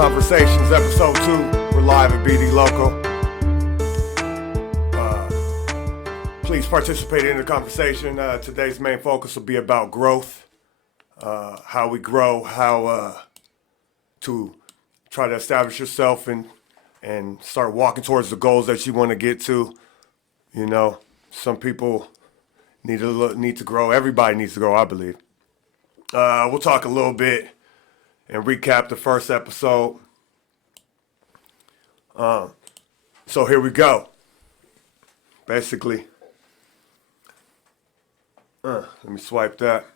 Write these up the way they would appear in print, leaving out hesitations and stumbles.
Conversations, episode 2. We're live at BD Local. Please participate in the conversation. Today's main focus will be about growth, how we grow, how to try to establish yourself and start walking towards the goals that you want to get to. You know, some people need to grow. Everybody needs to grow, I believe. We'll talk a little bit and recap the first episode. So here we go. Basically, let me swipe that.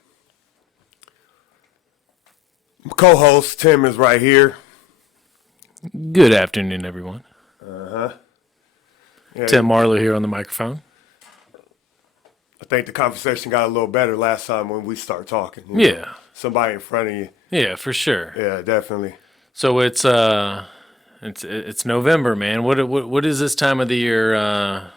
My co-host Tim is right here. Good afternoon, everyone. Yeah, Tim Marlowe here on the microphone. I think the conversation got a little better last time when we start talking. You know? Yeah. Somebody in front of you. Yeah, for sure. Yeah, definitely. So it's November, man. What does this time of the year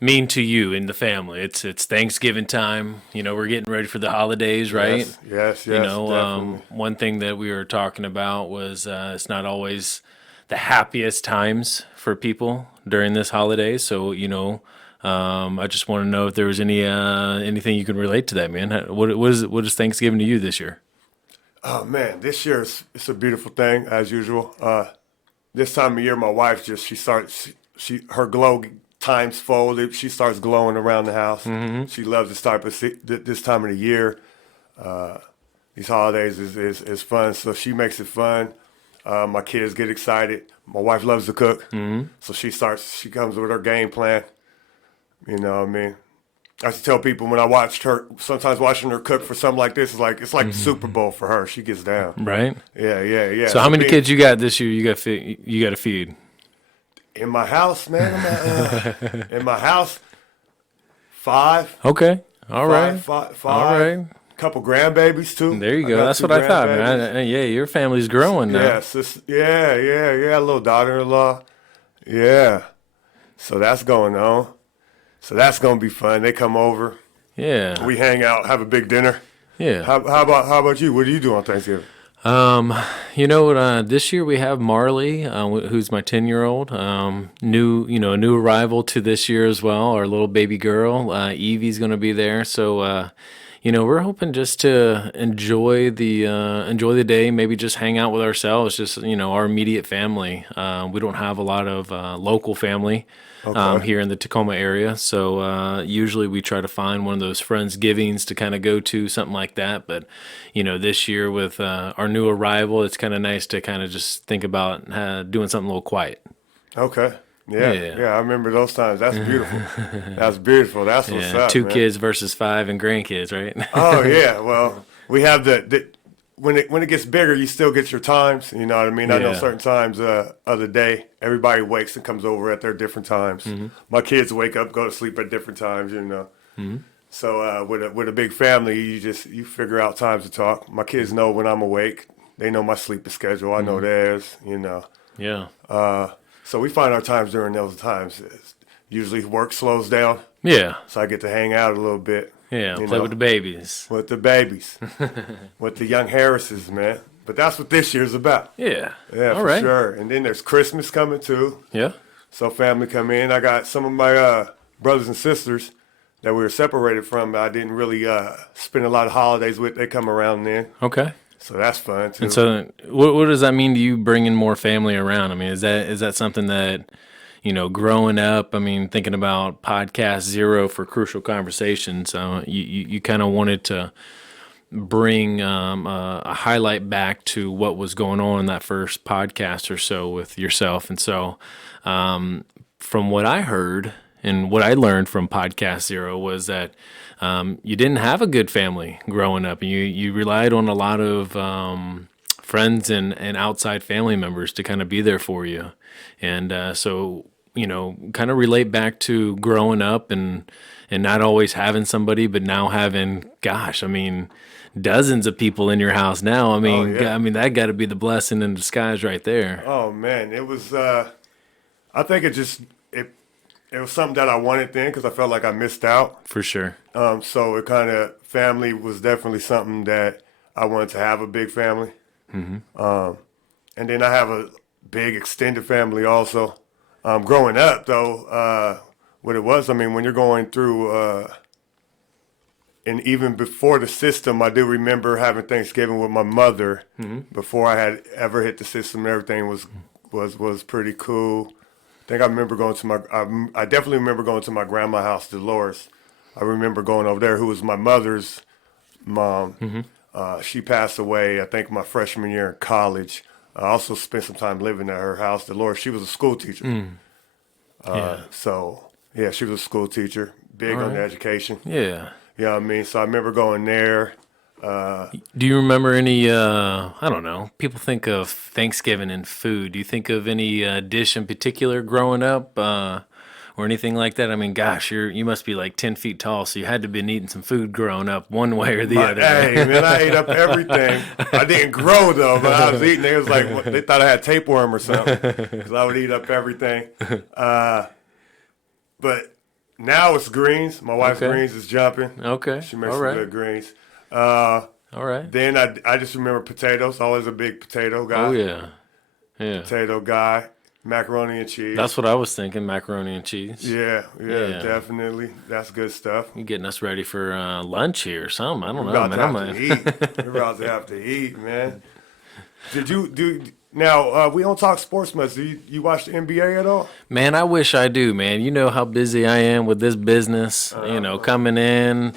mean to you and the family? It's Thanksgiving time. You know, we're getting ready for the holidays, right? Yes, You know, definitely. one thing that we were talking about was it's not always the happiest times for people during this holiday. So, you know, I just want to know if there was anything you can relate to that, man. What is Thanksgiving to you this year? Oh man, this year it's a beautiful thing as usual. This time of year, my wife her glow times fold. She starts glowing around the house. Mm-hmm. She loves this time of the year. These holidays is fun, so she makes it fun. My kids get excited. My wife loves to cook, so she comes with her game plan. You know what I mean? I used to tell people when I watched her, sometimes watching her cook for something like this it's like the Super Bowl for her. She gets down. Right? Yeah. So how many kids you got this year? You got to feed. In my house, man. In my house, 5. Okay. All right. Five. All right. Couple grandbabies too. There you go. That's what I thought, man. Yeah, your family's growing now. Yes. Yeah. A little daughter-in-law. Yeah. So that's going on. So that's gonna be fun. They come over. Yeah. We hang out, have a big dinner. Yeah. How about you? What do you do on Thanksgiving? You know what? This year we have Marley, who's my 10-year-old. A new arrival to this year as well. Our little baby girl, Evie's going to be there. So, we're hoping just to enjoy the day. Maybe just hang out with ourselves. Just our immediate family. We don't have a lot of local family. Okay. Here in the Tacoma area. So usually we try to find one of those Friendsgivings to kind of go to, something like that. But, this year with our new arrival, it's kind of nice to kind of just think about doing something a little quiet. Okay. Yeah. I remember those times. That's beautiful. That's beautiful. That's what's up, 2 man. kids versus 5 and grandkids, right? Oh, yeah. Well, we have when it gets bigger, you still get your times. You know what I mean? I know Yeah. certain times of the day, everybody wakes and comes over at their different times. Mm-hmm. My kids wake up, go to sleep at different times. Mm-hmm. So with a big family, you figure out times to talk. My kids know when I'm awake. They know my sleeping schedule. I know theirs. Yeah. So we find our times during those times. Usually work slows down, Yeah. so I get to hang out a little bit. Yeah. Play with the babies. With the babies, with the young Harrises, man. But that's what this year's about. Yeah. Yeah, All for right. sure. And then there's Christmas coming too. Yeah. So family come in. I got some of my brothers and sisters that we were separated from that I didn't really spend a lot of holidays with. They come around then. Okay. So that's fun too. And so what does that mean to you, bringing more family around? I mean, is that something that, growing up, I mean, thinking about podcast 0 for Crucial Conversations, you kind of wanted to bring a highlight back to what was going on in that first podcast or so with yourself. And so from what I heard and what I learned from podcast 0 was that you didn't have a good family growing up. And you relied on a lot of friends and outside family members to kind of be there for you. And so kind of relate back to growing up and not always having somebody, but now having, gosh, I mean, dozens of people in your house now. I mean, that got to be the blessing in disguise right there. Oh man, it was. I think it was something that I wanted then because I felt like I missed out. For sure. So it kind of family was definitely something that I wanted to have, a big family. Mm-hmm. and then I have a big extended family also. Growing up though, what it was, I mean, when you're going through, and even before the system, I do remember having Thanksgiving with my mother. Before I had ever hit the system, everything was pretty cool. I think I remember going to I definitely remember going to my grandma's house, Dolores. I remember going over there, who was my mother's mom. She passed away, I think, my freshman year in college. I also spent some time living at her house. Dolores, she was a school teacher. Yeah. So, yeah, she was a school teacher, big on the education. Yeah. You know what I mean? So I remember going there. Do you remember any, I don't know, people think of Thanksgiving and food. Do you think of any dish in particular growing up or anything like that? I mean, gosh, you must be like 10 feet tall, so you had to have been eating some food growing up one way or the other. Hey, man, I ate up everything. I didn't grow, though, but I was eating. It was like, they thought I had tapeworm or something because I would eat up everything. But now it's greens. My wife's Okay. greens is jumping. Okay. She makes All some right. good greens. All right. Then I just remember potatoes. Always a big potato guy. Oh, yeah. Yeah. Potato guy. Macaroni and cheese. That's what I was thinking, macaroni and cheese. yeah, Yeah. definitely. That's good stuff. You getting us ready for lunch here or something. I don't We're know, about man. to have to eat. We're about to have to eat, man. Did you do now? We don't talk sports much. Do you watch the NBA at all? Man, I wish I do, man. You know how busy I am with this business, coming in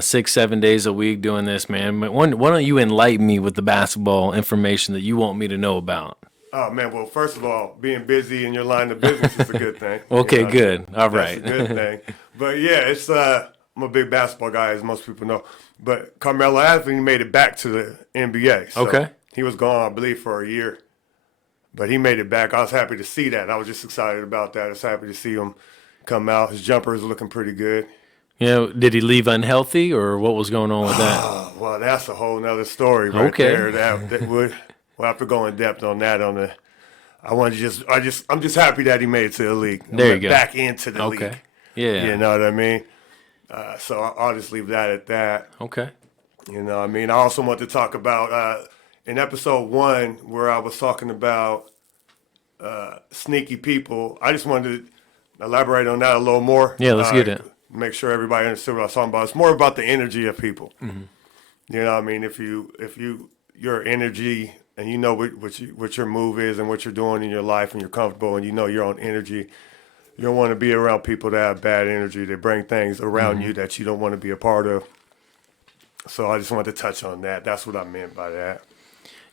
6, 7 days a week doing this, man. But why don't you enlighten me with the basketball information that you want me to know about? Oh man, well, first of all, being busy in your line of business is a good thing. Okay, You know, good. All That's right. a good thing. But yeah, it's I'm a big basketball guy, as most people know. But Carmelo Anthony made it back to the NBA. So Okay. he was gone, I believe, for a year. But he made it back. I was happy to see that. I was just excited about that. I was happy to see him come out. His jumper is looking pretty good. Did he leave unhealthy or what was going on with that? Oh, well, that's a whole nother story right Okay. there. That would we'll have to go in depth on that. I'm just happy that he made it to the league. There you go. Back into the Okay. league. Yeah. You know what I mean? So I'll just leave that at that. Okay. You know what I mean? I also want to talk about in episode 1 where I was talking about sneaky people. I just wanted to elaborate on that a little more. Yeah, let's get it. Make sure everybody understood what I was talking about. It's more about the energy of people. Mm-hmm. You know what I mean? If your energy and you know what your move is and what you're doing in your life and you're comfortable and you know your own energy, you don't want to be around people that have bad energy. They bring things around you that you don't want to be a part of. So I just wanted to touch on that. That's what I meant by that.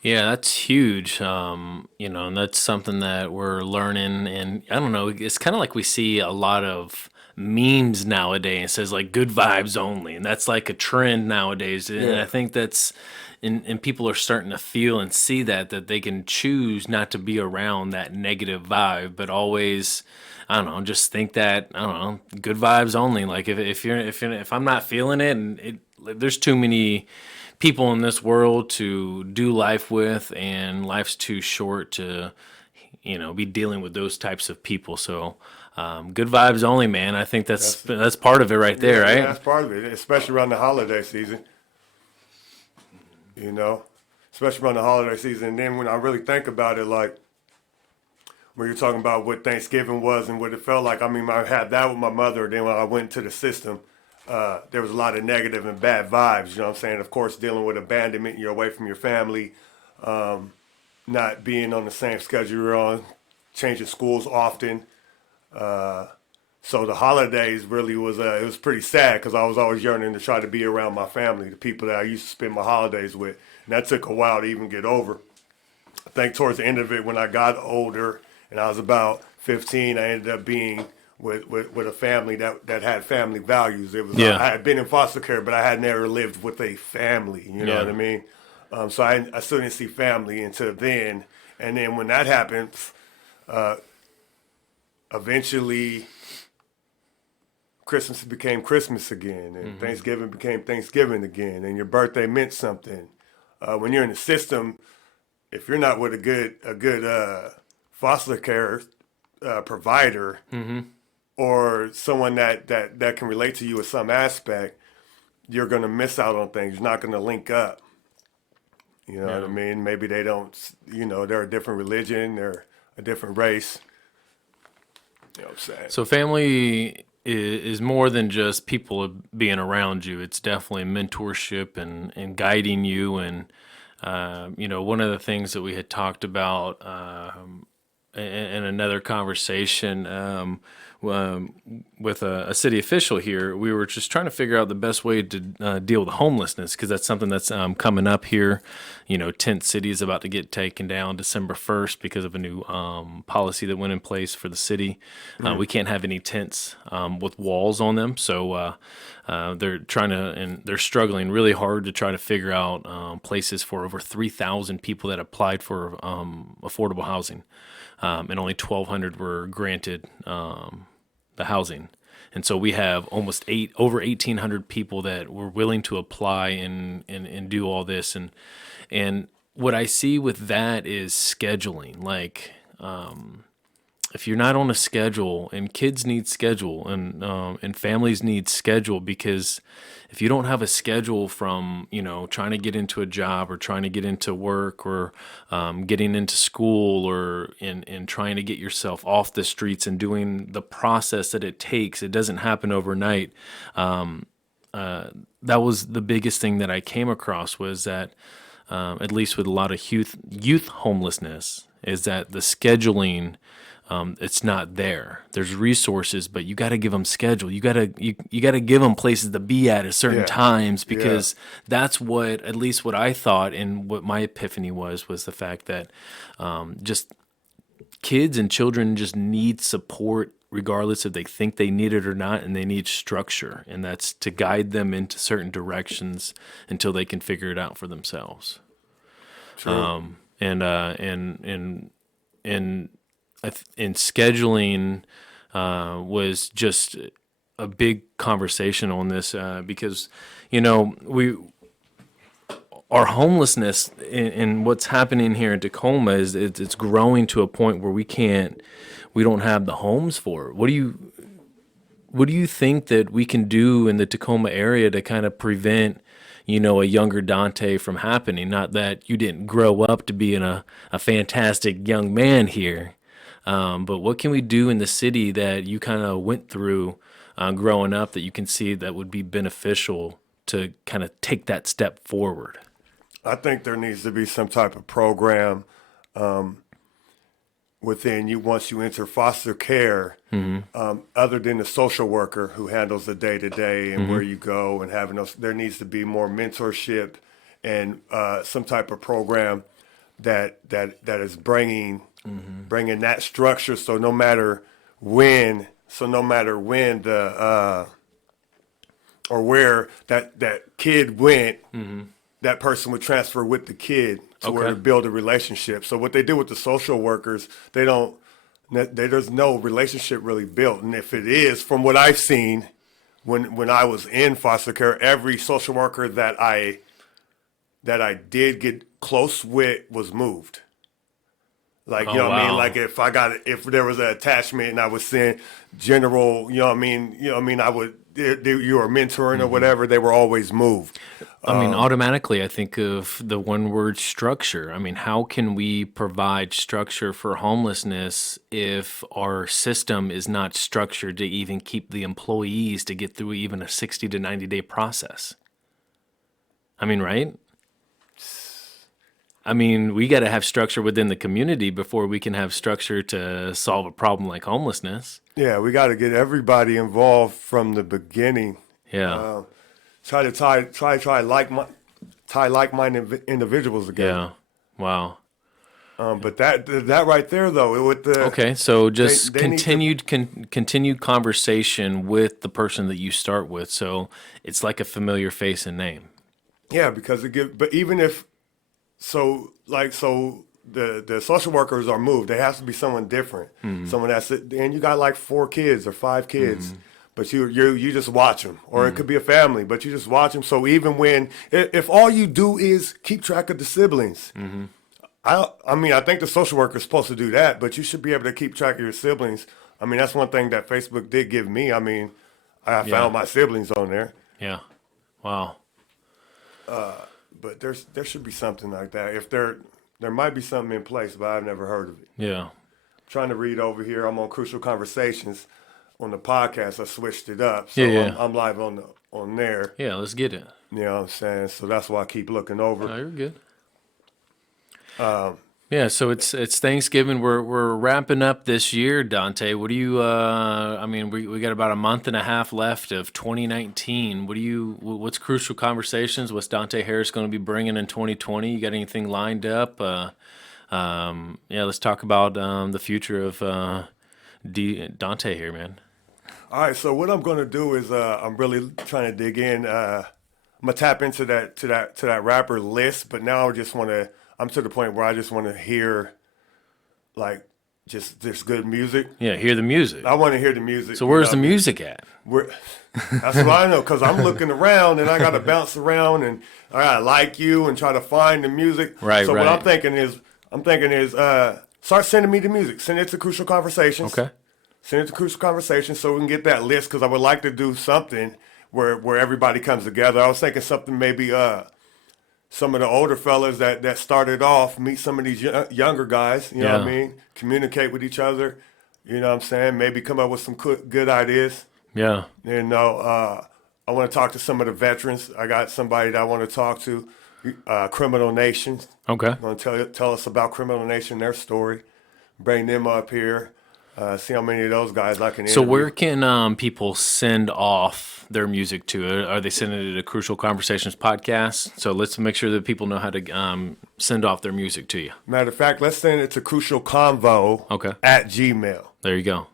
Yeah, that's huge. And that's something that we're learning. And I don't know, it's kind of like we see a lot of memes nowadays. It says like good vibes only. And that's like a trend nowadays. And Yeah. I think that's, and people are starting to feel and see that they can choose not to be around that negative vibe, but always, I don't know, just think that, I don't know, good vibes only. Like if I'm not feeling it and there's too many people in this world to do life with, and life's too short to, be dealing with those types of people. So, good vibes only, man. I think that's part of it right there, Yeah, right? that's part of it, especially around the holiday season. You know, especially around the holiday season. And then when I really think about it, like when you're talking about what Thanksgiving was and what it felt like, I mean, I had that with my mother. Then when I went to the system, there was a lot of negative and bad vibes. You know what I'm saying? Of course, dealing with abandonment, you're away from your family, not being on the same schedule you're on, changing schools often. So the holidays really was it was pretty sad because I was always yearning to try to be around my family, the people that I used to spend my holidays with, and that took a while to even get over. I think towards the end of it, when I got older and I was about 15, I ended up being with a family that had family values. It was Yeah. I had been in foster care, but I had never lived with a family. You know Yeah. what I mean? So I still didn't see family until then, and then when that happened, eventually Christmas became Christmas again, and Thanksgiving became Thanksgiving again, and your birthday meant something. When you're in the system, if you're not with a good foster care provider or someone that can relate to you in some aspect, you're going to miss out on things. You're not going to link up. You know what I Yeah. mean? Maybe they don't, they're a different religion, they're a different race. You know what I'm saying? So family is more than just people being around you. It's definitely mentorship and guiding you. And, one of the things that we had talked about in another conversation with a city official here, we were just trying to figure out the best way to deal with homelessness because that's something that's coming up here. Tent City is about to get taken down December 1st because of a new policy that went in place for the city. We can't have any tents with walls on them, so they're trying to, and they're struggling really hard to try to figure out places for over 3,000 people that applied for affordable housing, and only 1,200 were granted the housing. And so we have over 1,800 people that were willing to apply and do all this. And what I see with that is scheduling. Like, if you're not on a schedule, and kids need schedule, and families need schedule, because if you don't have a schedule from trying to get into a job or trying to get into work or getting into school or in trying to get yourself off the streets and doing the process that it takes, it doesn't happen overnight. That was the biggest thing that I came across, was that at least with a lot of youth homelessness, is that the scheduling, it's not there. There's resources, but you got to give them schedule. You got to give them places to be at certain Yeah. times, because that's what, at least what I thought, and what my epiphany was the fact that just kids and children just need support regardless if they think they need it or not, and they need structure, and that's to guide them into certain directions until they can figure it out for themselves. True. And scheduling was just a big conversation on this, because we our homelessness and what's happening here in Tacoma is it's growing to a point where we don't have the homes for it. What do you think that we can do in the Tacoma area to kind of prevent a younger Dante from happening? Not that you didn't grow up to being a fantastic young man here, but what can we do in the city that you kind of went through growing up that you can see that would be beneficial to kind of take that step forward? I think there needs to be some type of program within you once you enter foster care, other than the social worker who handles the day to day and where you go and having those. There needs to be more mentorship and some type of program that is bringing that structure. So no matter when the or where that kid went, that person would transfer with the kid to where to Okay. build a relationship. So what they do with the social workers, there's no relationship really built. And if it is, from what I've seen, when I was in foster care, every social worker that I did get close with was moved. Like, Oh, what I mean? wow. Like if there was an attachment and I was saying general, I would, you were mentoring or whatever, they were always moved. I mean, automatically, I think of the one word structure. I mean, how can we provide structure for homelessness if our system is not structured to even keep the employees to get through even a 60 to 90-day process? I mean, right? I mean, we got to have structure within the community before we can have structure to solve a problem like homelessness. Yeah, we got to get everybody involved from the beginning. Yeah. Try to tie like-minded individuals together. Yeah. Wow. But that right there though, with the Okay, so just they need to- continued conversation with the person that you start with, so it's like a familiar face and name. yeah, because but even if the social workers are moved, there has to be someone different, someone and you got like 4 kids or 5 kids. But you just watch them, or it could be a family, but you just watch them. So even if all you do is keep track of the siblings, I mean, I think the social worker is supposed to do that, but you should be able to keep track of your siblings. I mean, that's one thing that Facebook did give me. I mean, I Yeah. found my siblings on there. Yeah. Wow. but there should be something like that. If there might be something in place, but I've never heard of it. Yeah. Trying to read over here. I'm on Crucial Conversations on the podcast. I switched it up, so Yeah. I'm live on there. Yeah, let's get it. You know what I'm saying? So that's why I keep looking over. Oh, you're good. Yeah, so it's Thanksgiving. We're wrapping up this year, Dante. What do you? I mean, we got about a month and a half left of 2019. What's Crucial Conversations? What's Dante Harris going to be bringing in 2020? You got anything lined up? Yeah, let's talk about the future of Dante here, man. All right, so what I'm going to do is I'm really trying to dig in. I'm gonna tap into that rapper list, but now I'm to the point where I just want to hear like just this good music. Yeah, hear the music. I want to hear the music. So where's the music at? That's what I know, because I'm looking around and I got to bounce around and I got to like you and try to find the music. Right, so right. what I'm thinking is start sending me the music. Send it to Crucial Conversations. Okay. Send it to Crucial Conversations so we can get that list, because I would like to do something where everybody comes together. I was thinking something maybe some of the older fellas that started off, meet some of these younger guys, you know what I Yeah. mean? Communicate with each other, you know what I'm saying? Maybe come up with some good ideas. Yeah. You know, I want to talk to some of the veterans. I got somebody that I want to talk to, Criminal Nation. Okay. I'm going to tell us about Criminal Nation, their story, bring them up here, see how many of those guys I can So interview. where can people send off their music to? Are they sending it to Crucial Conversations podcast? So let's make sure that people know how to send off their music to you. Matter of fact, let's send it to Crucial Convo Okay. at Gmail. There you go.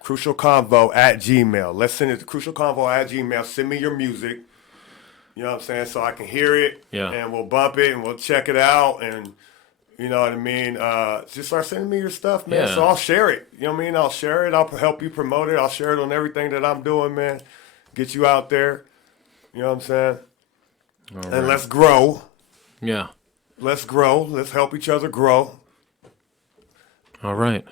Crucial Convo at Gmail. Let's send it to Crucial Convo at Gmail. Send me your music. You know what I'm saying? So I can hear it. Yeah. And we'll bump it and we'll check it out. And you know what I mean? Just start sending me your stuff, man. Yeah. So I'll share it. You know what I mean? I'll share it. I'll help you promote it. I'll share it on everything that I'm doing, man. Get you out there. You know what I'm saying? And let's grow. Yeah. Let's grow. Let's help each other grow. All right.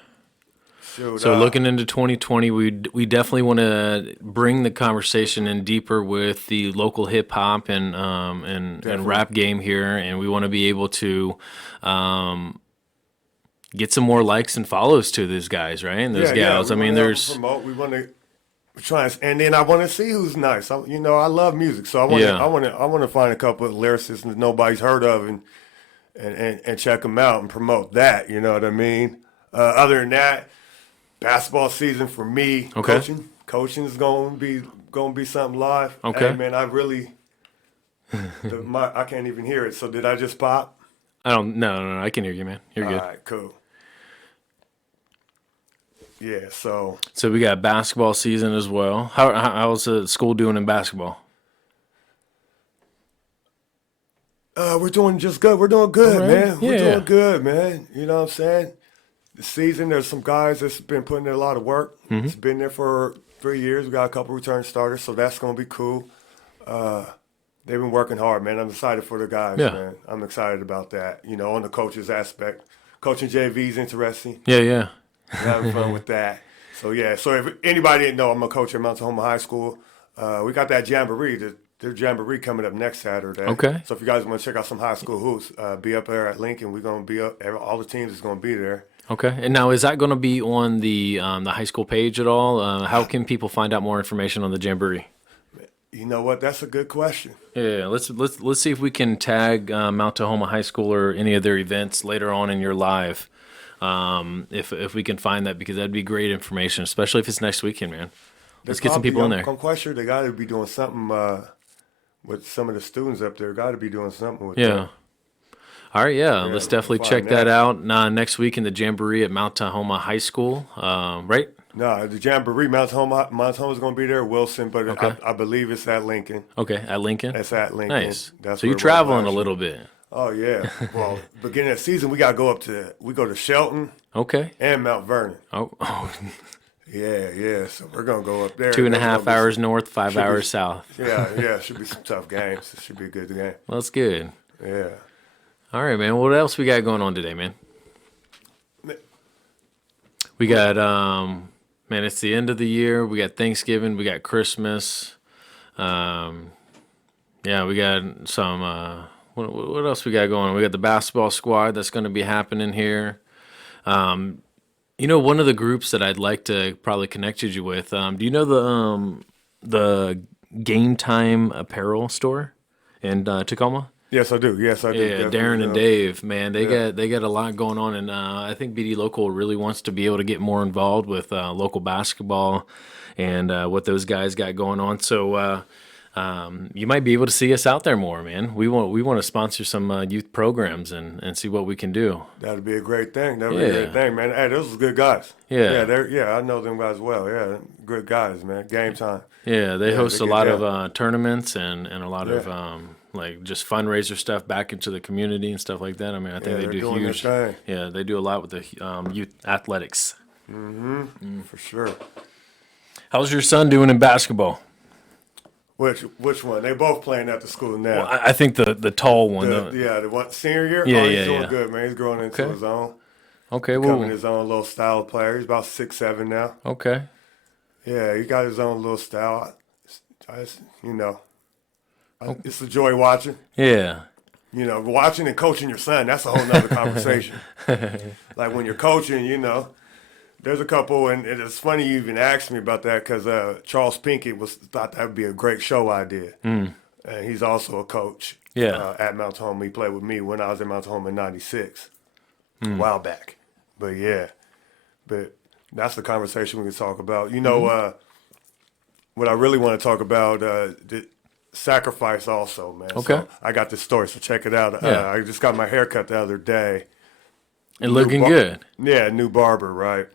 Shoot, So looking into 2020, we definitely want to bring the conversation in deeper with the local hip hop and rap game here, and we want to be able to get some more likes and follows to these guys, right? And those gals. we I mean, wanna there's promote. We want to try, and then I want to see who's nice. I love music, so I want Yeah. I want to find a couple of lyricists that nobody's heard of and check them out and promote that. You know what I mean? Other than that, basketball season for me. Okay. Coaching is gonna be something live. Okay. Hey, man, I really. I can't even hear it. So did I just pop? I don't no, I can hear you, man. You're good. All right, cool. Yeah, so So we got basketball season as well. How's school doing in basketball? we're doing just good. We're doing good, All right. man. We're Yeah. doing good, man. You know what I'm saying? The season, there's some guys that's been putting in a lot of work. Mm-hmm. It's been there for 3 years. We got a couple return starters, so that's gonna be cool. They've been working hard, man. I'm excited for the guys, Yeah. man. I'm excited about that. You know, on the coaches aspect, coaching JV is interesting. Yeah. We're having fun with that. So yeah. So if anybody didn't know, I'm a coach at Mount Tahoma High School. We got that jamboree. Their jamboree coming up next Saturday. Okay. So if you guys want to check out some high school hoops, be up there at Lincoln. We're gonna be up. All the teams is gonna be there. Okay. And now is that going to be on the high school page at all? How can people find out more information on the jamboree? You know what? That's a good question. Yeah, let's see if we can tag Mount Tahoma High School or any of their events later on in your live. If we can find that, because that'd be great information, especially if it's next weekend, man. Let's get some people in there. I'm quite sure they got to be doing something with some of the students up there. Got to be doing something with Yeah. them. All right, yeah. Let's definitely find check that that. out next week in the jamboree at Mount Tahoma High School. Right? No, the jamboree, Mount Tahoma's going to be there. Wilson, but Okay. I believe it's at Lincoln. Okay, at Lincoln. It's at Lincoln. Nice. That's So you're where it was traveling a last little year. bit. Oh yeah. Well, beginning of the season, we got to go to Shelton Okay. and Mount Vernon. Oh, Yeah. So we're gonna go up there. 2.5 There's gonna be hours north, 5 should be- hours south. Yeah. Should be some tough games. It should be a good game. Well, that's good. Yeah. All right, man. What else we got going on today, man? We got man, it's the end of the year. We got Thanksgiving, we got Christmas. Yeah, we got some What else we got going on? We got the basketball squad that's going to be happening here. One of the groups that I'd like to probably connect you with. Do you know the Game Time apparel store in Tacoma? Yes, I do. Yes, I do. Yeah, Definitely, Darren you and know. Dave, man, Yeah. they got a lot going on, and I think BD Local really wants to be able to get more involved with local basketball and what those guys got going on. So you might be able to see us out there more, man. We want to sponsor some youth programs and see what we can do. That'd be a great thing. That'd be a great Yeah, thing, man. Hey, those are good guys. yeah. I know them guys well. Yeah, good guys, man. Game time. Yeah, they Yeah, they host a get lot of down. tournaments and a lot of Yeah, like just fundraiser stuff back into the community and stuff like that. I mean, I think yeah, they they're do doing their huge. thing Yeah, they do a lot with the youth athletics. for sure. How's your son doing in basketball? Which one? They both playing at the school Well, now. I think the tall one. The one senior year. Yeah, Oh, yeah, he's doing yeah. good, man. He's growing into Okay. his own, Okay. becoming Well. his own little style player. He's about 6'7" now. Okay. Yeah, he got his own little style. I just, it's a joy watching. Yeah. Watching and coaching your son, that's a whole nother conversation. Like when you're coaching, there's a couple, and it's funny you even asked me about that because Charles Pinkett thought that would be a great show idea. And he's also a coach Yeah. at Mount Home. He played with me when I was at Mount Home in '96, a while back. But yeah, but that's the conversation we can talk about. What I really want to talk about, the sacrifice also, man. Okay. So I got this story, so check it out. Yeah. I just got my hair cut the other day. And looking bar- good. Yeah, new barber, right?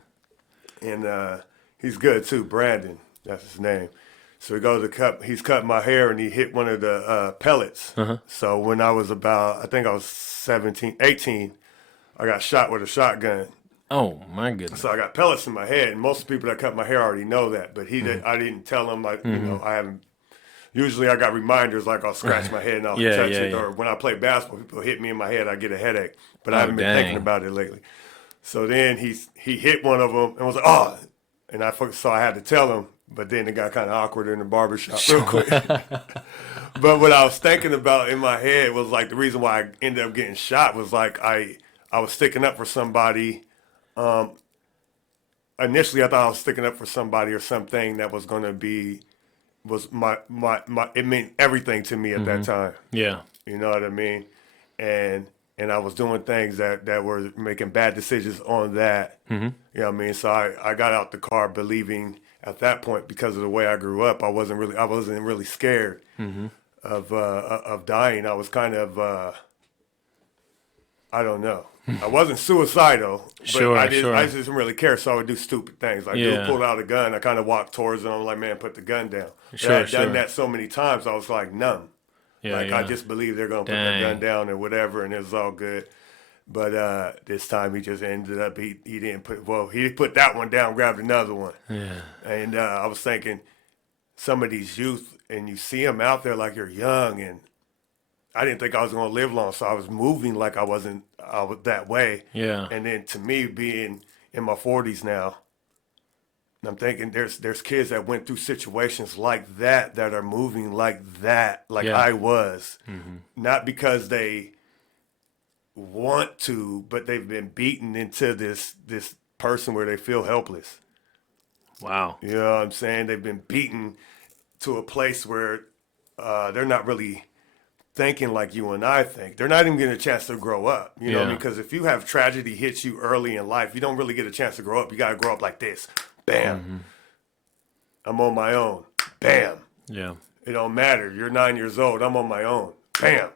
And he's good too, Brandon. That's his name. So he goes to cut. He's cutting my hair, and he hit one of the pellets. So when I was I think I was 17, 18, I got shot with a shotgun. Oh my goodness. So I got pellets in my head, and most people that cut my hair already know that. But I didn't tell him, like, I haven't. Usually I got reminders, like I'll scratch my head and I'll Yeah, touch yeah, it. yeah. Or when I play basketball, people hit me in my head, I get a headache. But I Oh haven't been thinking dang. about it lately. So then he hit one of them and was like, oh. And so I had to tell him. But then it got kind of awkward in the barbershop real quick. But what I was thinking about in my head was like the reason why I ended up getting shot was like I was sticking up for somebody. Initially, I thought I was sticking up for somebody or something that was going to be was my it meant everything to me at that time. Yeah. You know what I mean? And I was doing things that were making bad decisions on that. You know what I mean? So I got out the car believing at that point, because of the way I grew up, I wasn't really scared of dying. I was kind of I don't know. I wasn't suicidal, but Sure, I sure. just didn't really care, so I would do stupid things. Like, dude Yeah. pulled out a gun, I kind of walked towards him. I'm like, man, put the gun down. Sure, I had done sure. that so many times, I was like numb. Yeah. Like, yeah. I just believe they're gonna put the Dang. gun down or whatever, and it was all good. But this time he just ended up he didn't he put that one down, grabbed another one, Yeah. and I was thinking some of these youth, and you see them out there like you're young, and I didn't think I was gonna live long, so I was moving like I was that way. Yeah. And then to me, being in my 40s now, I'm thinking there's kids that went through situations like that are moving like that, like Yeah. I was, not because they want to, but they've been beaten into this person where they feel helpless. Wow. You know what I'm saying? They've been beaten to a place where they're not really thinking like you and I think. They're not even getting a chance to grow up. You know what I Yeah. mean? Because if you have tragedy hits you early in life, you don't really get a chance to grow up. You got to grow up like this. Bam. I'm on my own. Bam. Yeah. It don't matter. You're 9 years old. I'm on my own. Bam.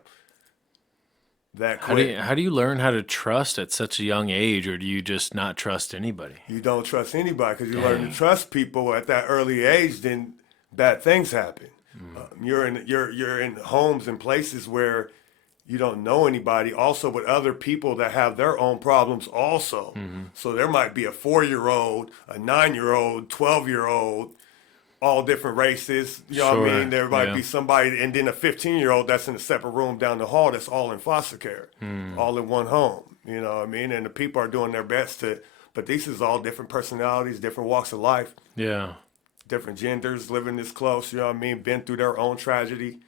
That How quick. do you learn how to trust at such a young age, or do you just not trust anybody? You don't trust anybody because you learn to trust people at that early age. Then bad things happen. You're in homes and places where you don't know anybody. Also, with other people that have their own problems. Also, so there might be a 4-year-old, a 9-year-old, 12-year-old, all different races. You know what I Sure, mean? There might yeah. be somebody, and then a 15-year-old that's in a separate room down the hall that's all in foster care, all in one home. You know what I mean? And the people are doing their best to, but these is all different personalities, different walks of life, Yeah. different genders living this close. You know what I mean? Been through their own tragedy.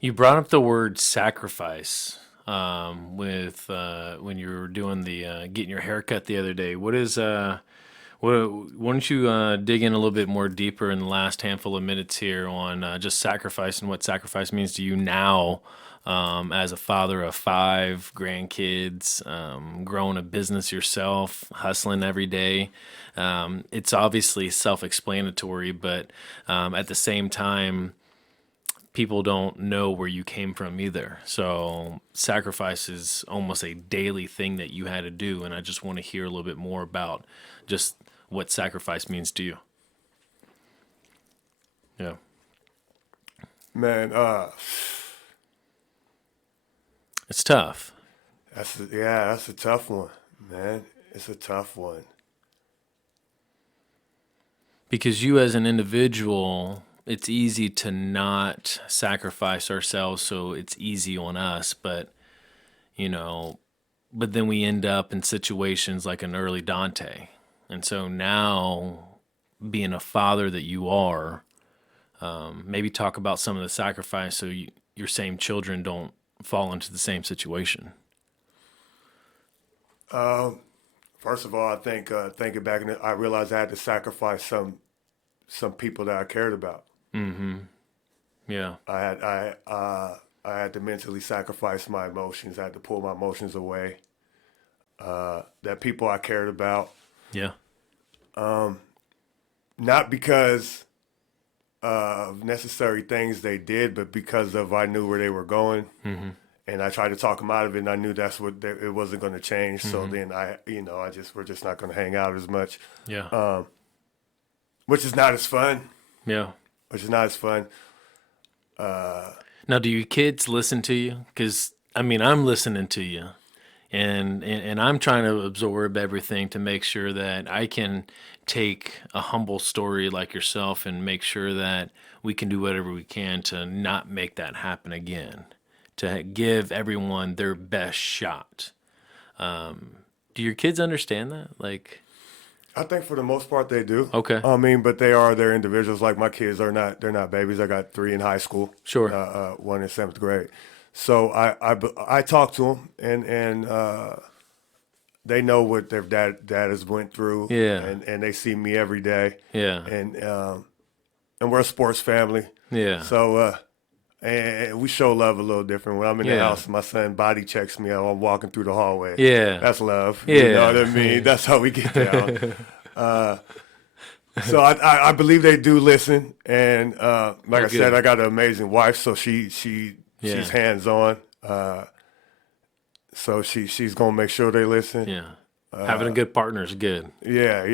You brought up the word sacrifice with when you were doing the getting your hair cut the other day. What is why don't you dig in a little bit more deeper in the last handful of minutes here on just sacrifice and what sacrifice means to you now as a father of 5 grandkids, growing a business yourself, hustling every day. It's obviously self-explanatory, but at the same time, people don't know where you came from either. So sacrifice is almost a daily thing that you had to do. And I just want to hear a little bit more about just what sacrifice means to you. Yeah. Man, It's tough that's a tough one, man. It's a tough one. because you as an individual, it's easy to not sacrifice ourselves. So it's easy on us, but you know, but then we end up in situations like an early Dante. And so now, being a father that you are, maybe talk about some of the sacrifice so your same children don't fall into the same situation. First of all, I think thinking back, I realized I had to sacrifice some people that I cared about. Yeah. I had to mentally sacrifice my emotions. I had to pull my emotions away. That people I cared about, Yeah. not because of necessary things they did, but because of I knew where they were going, and I tried to talk them out of it. And I knew that's what it wasn't going to change. So then we're just not going to hang out as much, Yeah. which is not as fun. Yeah. Which is not as fun. Now, do your kids listen to you? Because I mean, I'm listening to you, and I'm trying to absorb everything to make sure that I can take a humble story like yourself and make sure that we can do whatever we can to not make that happen again, to give everyone their best shot. Do your kids understand that? Like, I think for the most part they do. okay, I mean, but they're individuals. Like my kids are not. They're not babies. I got 3 in high school. sure, One in 7th grade. So I talk to them and they know what their dad has went through. Yeah. And they see me every day. yeah, And we're a sports family. yeah, So and we show love a little different. When I'm in the Yeah. house, my son body checks me while I'm walking through the hallway. yeah, That's love. Yeah. You know what I mean? That's how we get down. So I believe they do listen. And like I good. said, I got an amazing wife, so she's Yeah. hands on. So she's gonna make sure they listen. yeah. Having a good partner is good. Yeah.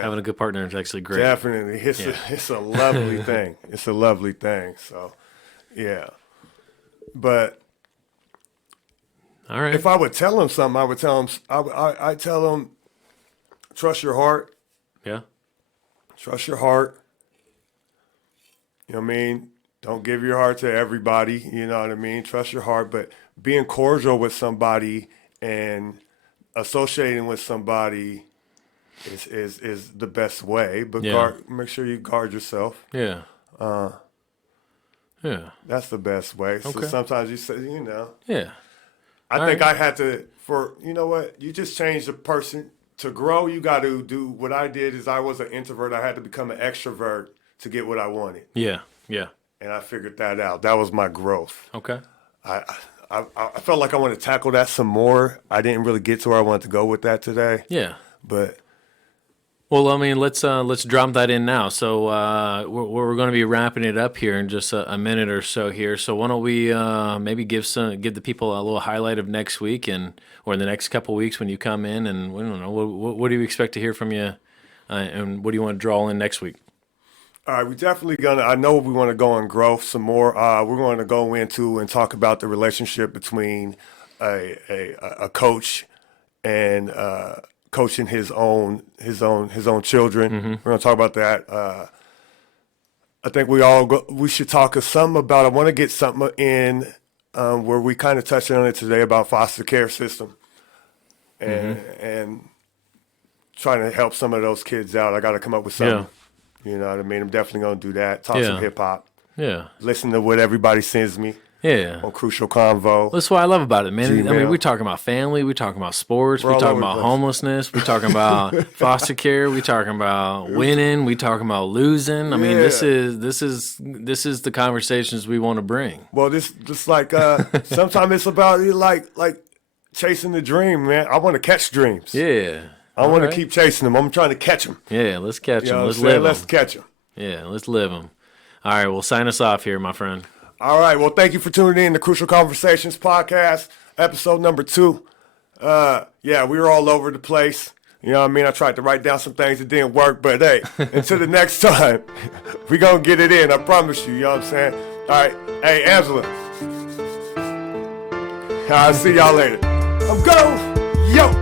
Having a good partner is actually great. Definitely. It's a lovely thing. It's a lovely thing. So yeah. But All right. if I would tell them something, I would tell them. I tell them, trust your heart. Yeah. Trust your heart. You know what I mean? Don't give your heart to everybody. You know what I mean? Trust your heart, but being cordial with somebody and associating with somebody is the best way. But Yeah. make sure you guard yourself. Yeah. Yeah. That's the best way. So Okay. sometimes you say, Yeah. I All think right. I had to, you know what? You just change the person. To grow, you got to do what I did is I was an introvert. I had to become an extrovert to get what I wanted. Yeah. Yeah. And I figured that out. That was my growth. Okay. I felt like I wanted to tackle that some more. I didn't really get to where I wanted to go with that today. Yeah. But Well, I mean, let's drop that in now. So we're going to be wrapping it up here in just a minute or so here. So why don't we maybe give the people a little highlight of next week or in the next couple weeks when you come in, and we don't know what do you expect to hear from you, and what do you want to draw in next week? all right, we definitely gonna. I know we want to go on growth some more. We're going to go into and talk about the relationship between a coach and coaching his own children. We're going to talk about that. I think we should talk some about. I want to get something in where we kind of touched on it today about foster care system and trying to help some of those kids out. I got to come up with something. Yeah. You know what I mean? I'm definitely going to do that. Talk Yeah. some hip hop. Yeah. Listen to what everybody sends me. Yeah. on Crucial Convo. That's what I love about it, man. I Gmail. mean, we're talking about family, we're talking about sports, we're all talking over the about place. homelessness, we're talking about foster care, we're talking about winning, we're talking about losing. I mean, this Yeah. is the conversations we want to bring. Well, this just like sometimes it's about like chasing the dream, man. I want to catch dreams. Yeah. I want Alright. to keep chasing them. I'm trying to catch them. Yeah, let's catch You them. know Let's what I'm saying? live Let's them. catch them. Yeah, let's live them. All right, well, sign us off here, my friend. All right. Well, thank you for tuning in to Crucial Conversations podcast, episode number 2. Yeah, we were all over the place. You know what I mean? I tried to write down some things that didn't work, but hey, until the next time, we gonna get it in. I promise you. You know what I'm saying? All right. Hey, Angela. I'll see y'all later. I'm go. Yo.